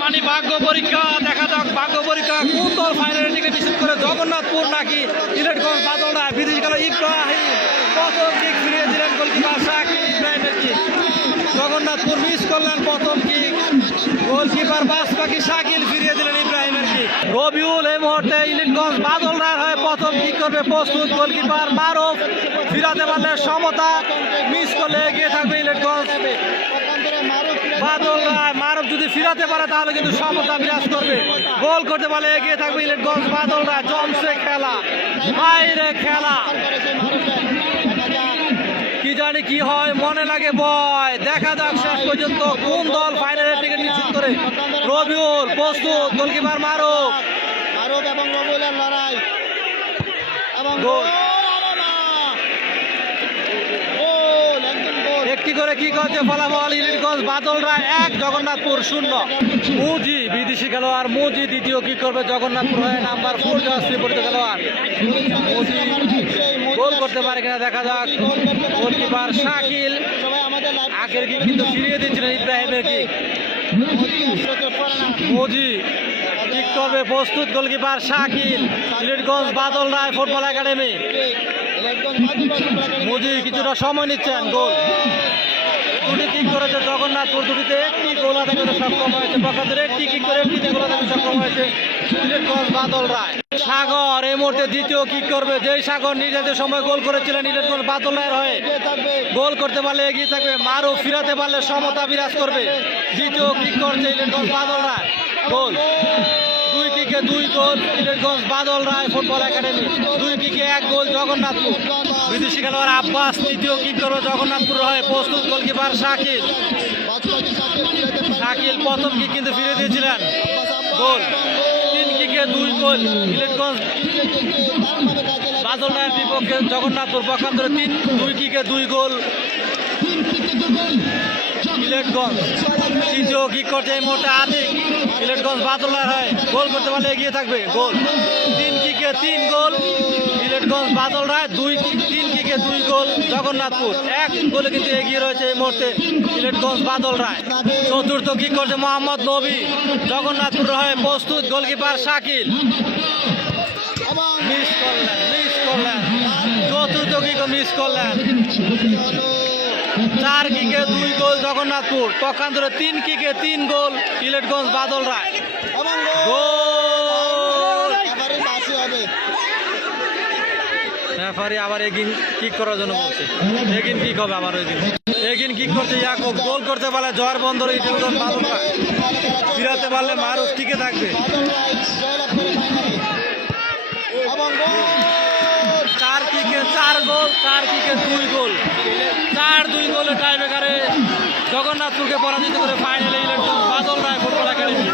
মানে ভাগ্য পরীক্ষা, দেখা যাক ভাগ্য পরীক্ষা কোন দল ফাইনালের দিকে বিশেষ করে জগন্নাথপুর নাকি ইলেটগঞ্জ বাদলরা বিদেশি খেলা ইব্রাহিম প্রথম কিক ফিরিয়ে দিলেন গোলকিপার শাকিল ইব্রাহিমের কিক। জগন্নাথপুর মিস করলেন প্রথম কিক, গোলকিপার বাসপাকি শাকিল ফিরিয়ে দিলেন ইব্রাহিমের কিক। রবিউল এই মুহূর্তে ইলেটগঞ্জ বাদলরার হয়ে প্রথম কিক করবে প্রস্তুত, গোলকিপার মারুফ ফিরাতে পারলে সমতা, মিস করলে এগিয়ে থাকবে ইলেটগঞ্জ বাদলরা। মারুফ যদি ফিরাতে পারে তাহলে কিন্তু সমতা বিরাজ করবে, গোল করতে পারলে এগিয়ে থাকবে ইলেটগঞ্জ বাদলরা। জমছে খেলা, বাইরে খেলা, কি জানি কি হয়, মনে লাগে ভয়। দেখা যাক শেষ পর্যন্ত কোন দল ফাইনালের টিকিট নিশ্চিত করে। রবিউল প্রস্তুত, গোলকিপার মারুফ এবং রবিউলের লড়াই এবং একটি করে কি করছে ফলাফল, ইলিটগঞ্জ বাদলরা 1, জগন্নাথপুর 0। মুজি বিদেশি খেলোয়াড়, মুজি দ্বিতীয় কি করবে জগন্নাথপুর হয়ে নাম্বার 4 পরিচিত খেলোয়াড়। মুজি গোল করতে পারে কিনা দেখা যাক। গোলকিপার শাকিল আগের কিক কিন্তু ফিরিয়ে দিচ্ছিলেন ইব্রাহিমের কিক। মুজি কিক করবে প্রস্তুত, গোলকিপার শাকিল। ইলিটগঞ্জ বাদলরা ফুটবল একাডেমি। মুজি কিছুটা সময় নিচ্ছেন, গোল দুটি কিক করেছে জগন্নাথপুর, দুটিতে একটি গোল আদায় করতে সক্ষম হয়েছে। পক্ষান্তরে একটি কিক করে একটিতে গোল আদায় সক্ষম হয়েছে ইলিটগঞ্জ বাদলরা। সাগর এই মুহূর্তে দ্বিতীয় কিক করবে, যেই সাগর নির্ধারিত সময় গোল করেছিলেন ইলিটগঞ্জ বাদলরার হয়ে। গোল করতে পারলে এগিয়ে থাকবে, মারুফ ফিরাতে পারলে সমতা বিরাজ করবে। দ্বিতীয় কিক করছে ইলিটগঞ্জ বাদলরা, গোল। 2 কিকে 2 গোল ইলিটগঞ্জ বাদলরা ফুটবল একাডেমি। 2 কিকে 1 গোল জগন্নাথপুর। বিদেশি খেলোয়াড় আব্বাস তৃতীয় কিক করবে জগন্নাথপুর হয়ে, প্রস্তুত গোলকিপার শাকিল। শাকিল প্রথম কিক কিন্তু ফিরে দিয়েছিলেন, গোল। 3 কিকে 2 গোল ইলিটগঞ্জ বাদলরার বিপক্ষে জগন্নাথপুর। পক্ষান্তরে 2 কিকে 2 গোল ইলিটগঞ্জ। তৃতীয় কিক করছে এই মুহূর্তে আতিক, ইলিটগঞ্জ বাদলরার হয়, গোল করতে পারলে এগিয়ে থাকবে, গোল। 3 কিকে 3 গোল ইলিটগঞ্জ বাদলরা। 3 কিকে 2 গোল জগন্নাথপুর। 1 গোলে কিন্তু এগিয়ে রয়েছে এই মুহূর্তে ইলিটগঞ্জ বাদলরা। চতুর্থ কিক করছে মোহাম্মদ নবী, জগন্নাথপুর হয়, প্রস্তুত গোলকিপার শাকিল। মিস করলেন চতুর্থ কিক মিস করলেন। 4 কিকে 2 গোল জগন্নাথপুর। পক্ষান্তরে 3 কিকে 3 গোল ইলিটগঞ্জ বাদলরা, গোল। রেফারি আবার এগিন কিক করার জন্য বলছে, এগিন কিক হবে আবার। এগিন কিক করছে ইয়াকুব, গোল করতে পারলে জয়ের বন্দর ইলিটগঞ্জ বাদলরা। ফিরাতে পারলে মারুফ টিকে থাকবে। 4 কিকে 4 গোল, 4 কিকে 2 গোল, 4-2 গোলে টাইব্রেকারে জগন্নাথপুরকে পরাজিত করে ফাইনালে ইলিটগঞ্জ বাদলরা ফুটবল একাডেমি।